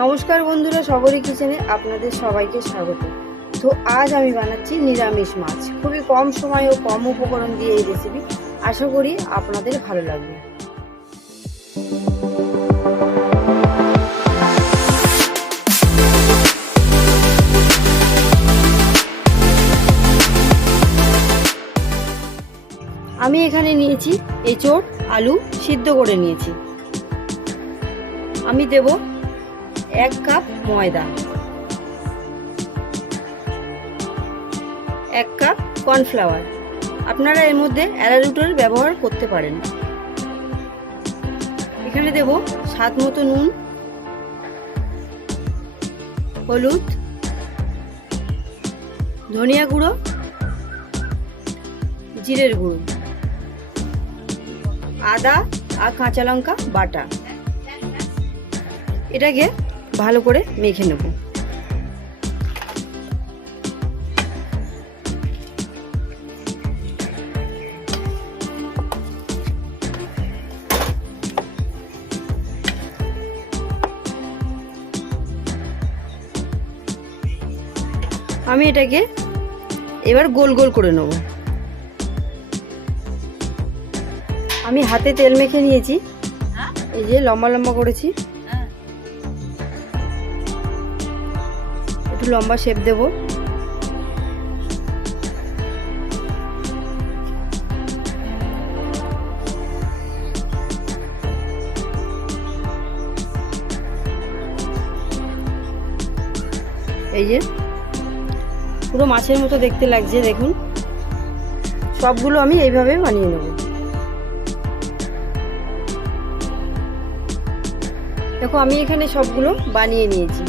নমস্কার বন্ধুরা সবরই কিচেনে আপনাদের সবাইকে স্বাগত। তো আজ আমি বানাচ্ছি নিরামিষ মাছ। খুবই কম সময় ও কম উপকরণ দিয়ে এই রেসিপি আশা করি আপনাদের ভালো লাগবে। আমি এখানে নিয়েছি এঁচোড়, আলু সিদ্ধ করে নিয়েছি। আমি দেব এক কাপ ময়দা। এক কাপ কর্নফ্লাওয়ার। আপনারা এর মধ্যে অ্যারারুটের ব্যবহার করতে পারেন। এখানে দেব স্বাদ মতো নুন, হলুদ, ধনিয়া গুঁড়ো, জিরের গুঁড়ো, আদা আর কাঁচা লঙ্কা বাটা। এটাকে ভালো করে মেখে নেব। আমি এটাকে এবার গোল গোল করে নেব। আমি হাতে তেল মেখে নিয়েছি। এই যে লম্বা লম্বা করেছি। একটু লম্বা শেপ দেব। এই যে, পুরো মাছের মতো দেখতে লাগছে, দেখুন। সবগুলো আমি এইভাবে বানিয়ে নেব। দেখো, আমি এখানে সবগুলো বানিয়ে নিয়েছি।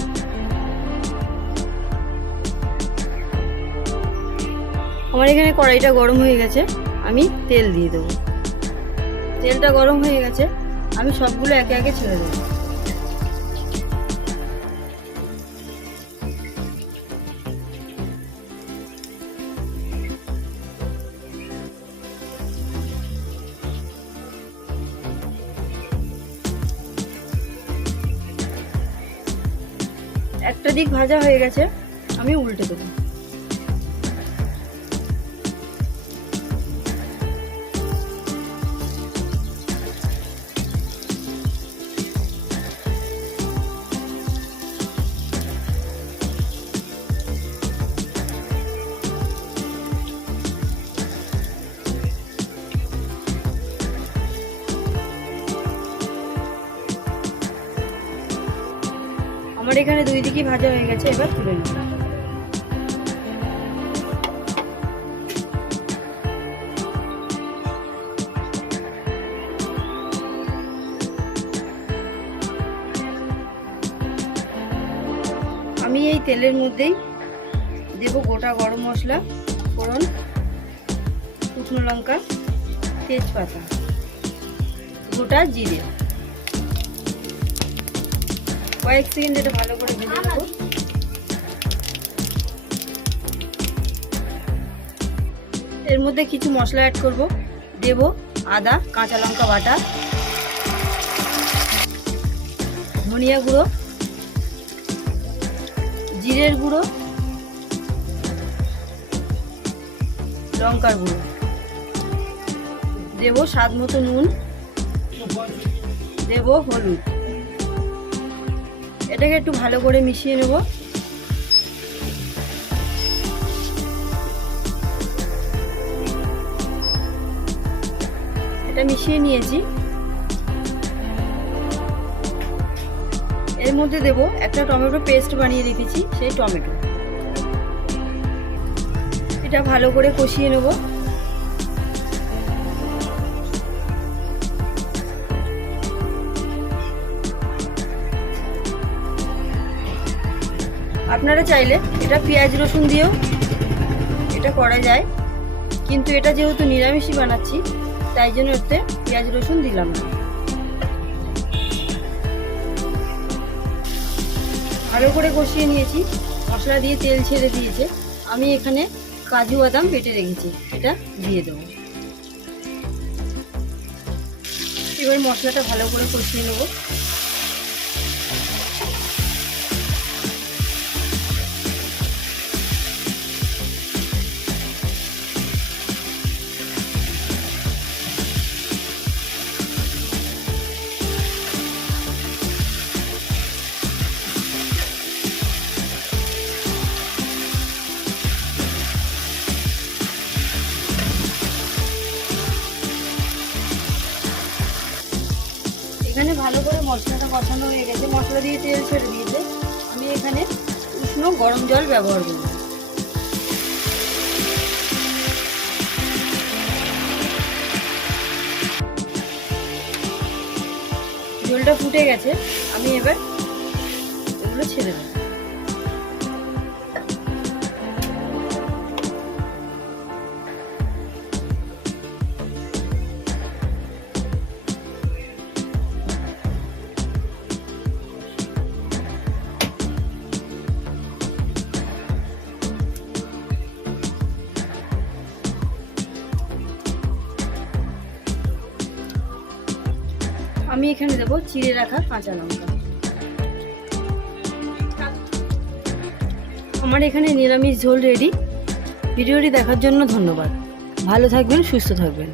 আমার এখানে কড়াইটা গরম হয়ে গেছে, আমি তেল দিয়ে দেবো। তেলটা গরম হয়ে গেছে, আমি সবগুলো একে একে ছেড়ে দেবো। একটা দিক ভাজা হয়ে গেছে, আমি উল্টে দেবো। আমার এখানে দুই দিকই ভাজা হয়ে গেছে, এবার তুলে নেব। আমি এই তেলের মধ্যেই দেব গোটা গরম মশলা, ফোড়ন, শুকনো লঙ্কা, তেজপাতা, গোটা জিরে। কয়েক সেকেন্ড এটা ভালো করে ভেজে নেব। এর মধ্যে কিছু মশলা অ্যাড করব। দেব আদা, কাঁচা লঙ্কা বাটা, ধনিয়া গুঁড়ো, জিরের গুঁড়ো, লঙ্কার গুঁড়ো। দেব স্বাদ মতো নুন, দেব হলুদ। এটাকে একটু ভালো করে মিশিয়ে নেব। এটা মিশিয়ে নিয়েছি। এর মধ্যে দেব একটা টমেটো পেস্ট বানিয়ে রেখেছি সেই টমেটো। এটা ভালো করে কষিয়ে নেব। আপনারা চাইলে এটা পেঁয়াজ রসুন দিয়েও এটা করা যায়। কিন্তু এটা যেহেতু নিরামিষই বানাচ্ছি, তাই জন্য এতে পেঁয়াজ রসুন দিলাম না। ভালো করে কষিয়ে নিয়েছি। মশলা দিয়ে তেল ছেড়ে দিয়েছে। আমি এখানে কাজু বাদাম বেটে রেখেছি। এটা দিয়ে দেবো। এবার মশলাটা ভালো করে কষিয়ে নেব। ভালো করে মশলাটা কষানো হয়ে গেছে। মশলা দিয়ে তেল ছেড়ে দিয়েছে। আমি এখানে উষ্ণ গরম জল ব্যবহার করব। জলটা ফুটে গেছে। আমি এবার এগুলো ছেড়ে দেবো। আমি এখানে দেবো চিড়ে রাখা কাঁচা লঙ্কা। আমার এখানে নিরামিষ ঝোল রেডি ভিডিওটি দেখার জন্য ধন্যবাদ। ভালো থাকবেন, সুস্থ থাকবেন।